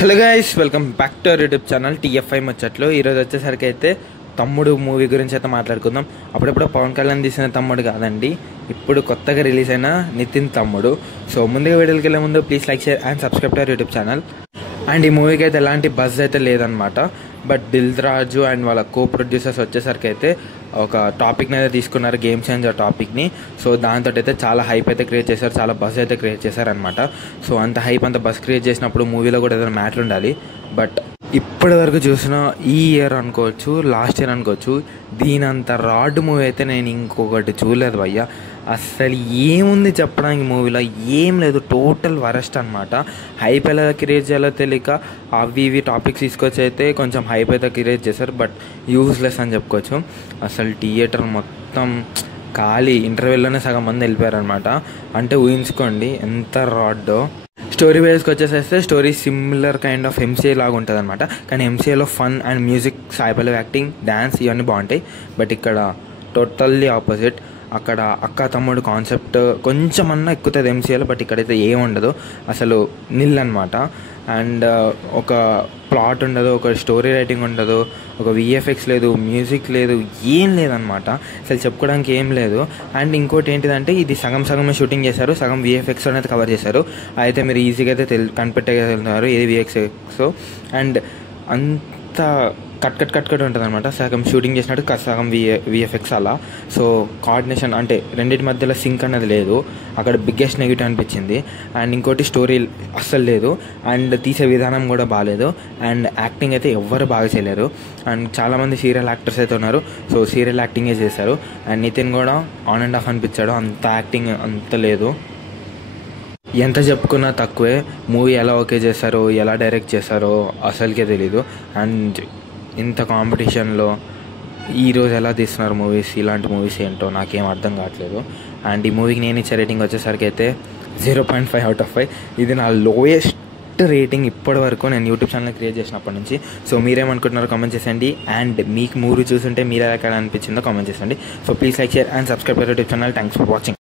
Hello guys, welcome back to our YouTube channel TFI ముచ్చట్లు. ఈరోజు వచ్చేసరికి అయితే తమ్ముడు మూవీ గురించి అయితే మాట్లాడుకుందాం. అప్పుడప్పుడు పవన్ కళ్యాణ్ తీసిన తమ్ముడు కాదండి, ఇప్పుడు కొత్తగా రిలీజ్ అయిన నితిన్ తమ్ముడు. సో ముందుగా వీడియోకి వెళ్ళే ముందు please like, share and subscribe to our YouTube channel. And ఈ మూవీకి అయితే ఎలాంటి బజ్ అయితే లేదనమాట. బట్ దిల్ రాజు అండ్ వాళ్ళ కో ప్రొడ్యూసర్స్ వచ్చేసరికి అయితే ఒక టాపిక్ని అయితే తీసుకున్నారు, గేమ్ చేంజర్ టాపిక్ని. సో దాంతో అయితే చాలా హైప్ అయితే క్రియేట్ చేశారు, చాలా బజ్ అయితే క్రియేట్ చేశారనమాట. సో అంత హైప్ అంత బజ్ క్రియేట్ చేసినప్పుడు మూవీలో కూడా ఏదైనా మ్యాటర్ ఉండాలి. బట్ ఇప్పటి వరకు చూసిన ఈ ఇయర్ అనుకోవచ్చు, లాస్ట్ ఇయర్ అనుకోవచ్చు, దీనంత రాడ్ మూవీ అయితే నేను ఇంకొకటి చూడలేదు భయ్య. అస్సలు ఏముంది చెప్పడానికి, మూవీలో ఏం లేదు, టోటల్ వరస్ట్ అనమాట. హైప్ ఎలా క్రియేట్ చేయాలో తెలియక అవి ఇవి టాపిక్స్ తీసుకొచ్చి అయితే కొంచెం హైప్ అయితే క్రియేట్ చేశారు. బట్ యూజ్లెస్ అని చెప్పుకోవచ్చు. అసలు థియేటర్ మొత్తం ఖాళీ, ఇంటర్వెల్లోనే సగం మంది వెళ్ళిపోయారనమాట. అంటే ఊహించుకోండి ఎంత రాడ్డో. స్టోరీ వైజ్కి వచ్చేసేస్తే story similar kind of MCA లాగా ఉంటుంది అనమాట. కానీ ఎంసీఏలో fun and music, Sai Pallavi acting, dance ఇవన్నీ బాగుంటాయి. బట్ ఇక్కడ టోటల్లీ ఆపోజిట్. అక్కడ అక్క తమ్ముడు కాన్సెప్ట్ కొంచెం అన్నా ఎక్కుతుంది ఎంసీఏలో, బట్ ఇక్కడైతే ఏముండదు, అసలు నిల్ అనమాట. అండ్ ఒక ప్లాట్ ఉండదు, ఒక స్టోరీ రైటింగ్ ఉండదు, ఒక విఎఫ్ఎక్స్ లేదు, మ్యూజిక్ లేదు, ఏం లేదనమాట. అసలు చెప్పుకోవడానికి ఏం లేదు. అండ్ ఇంకోటి ఏంటిదంటే ఇది సగం సగమే షూటింగ్ చేశారు, సగం విఎఫ్ఎక్స్ అనేది కవర్ చేశారు. అయితే మీరు ఈజీగా అయితే కనిపెట్టగలుగుతున్నారు ఏది విఎఫ్ఎక్స్. అండ్ అంత కట్ ఉంటుంది అనమాట. సగం షూటింగ్ చేసినట్టు సగం విఎఫ్ఎక్స్ అలా. సో కోఆర్డినేషన్ అంటే రెండింటి మధ్యలో సింక్ అనేది లేదు, అక్కడ బిగ్గెస్ట్ నెగిటివ్ అనిపించింది. అండ్ ఇంకోటి స్టోరీ అస్సలు లేదు, అండ్ తీసే విధానం కూడా బాగాలేదు. అండ్ యాక్టింగ్ అయితే ఎవ్వరు బాగా చేయలేరు. అండ్ చాలామంది సీరియల్ యాక్టర్స్ అయితే ఉన్నారు, సో సీరియల్ యాక్టింగే చేశారు. అండ్ నితిన్ కూడా ఆన్ అండ్ ఆఫ్ అనిపించాడు, అంత యాక్టింగ్ అంత లేదు. ఎంత చెప్పుకున్నా తక్కువే. మూవీ ఎలా ఓకే చేశారో, ఎలా డైరెక్ట్ చేశారో అసలుకే తెలీదు. అండ్ ఇంత కాంపిటీషన్లో ఈరోజు ఎలా తీస్తున్నారు మూవీస్, ఇలాంటి మూవీస్ ఏంటో నాకేం అర్థం కావట్లేదు. అండ్ ఈ మూవీకి నేను ఇచ్చే రేటింగ్ వచ్చేసరికి అయితే 0.5/5. ఇది నా లోయెస్ట్ రేటింగ్ ఇప్పటి వరకు నేను యూట్యూబ్ ఛానల్ క్రియేట్ చేసినప్పటి నుంచి. సో మీరేమనుకుంటున్నారో కామెంట్ చేసేయండి. అండ్ మీకు మూవీ చూస్తుంటే మీరు ఎలా అనిపించిందో కామెంట్ చేసేయండి. So please like, share and subscribe to YouTube channel. Thanks for watching.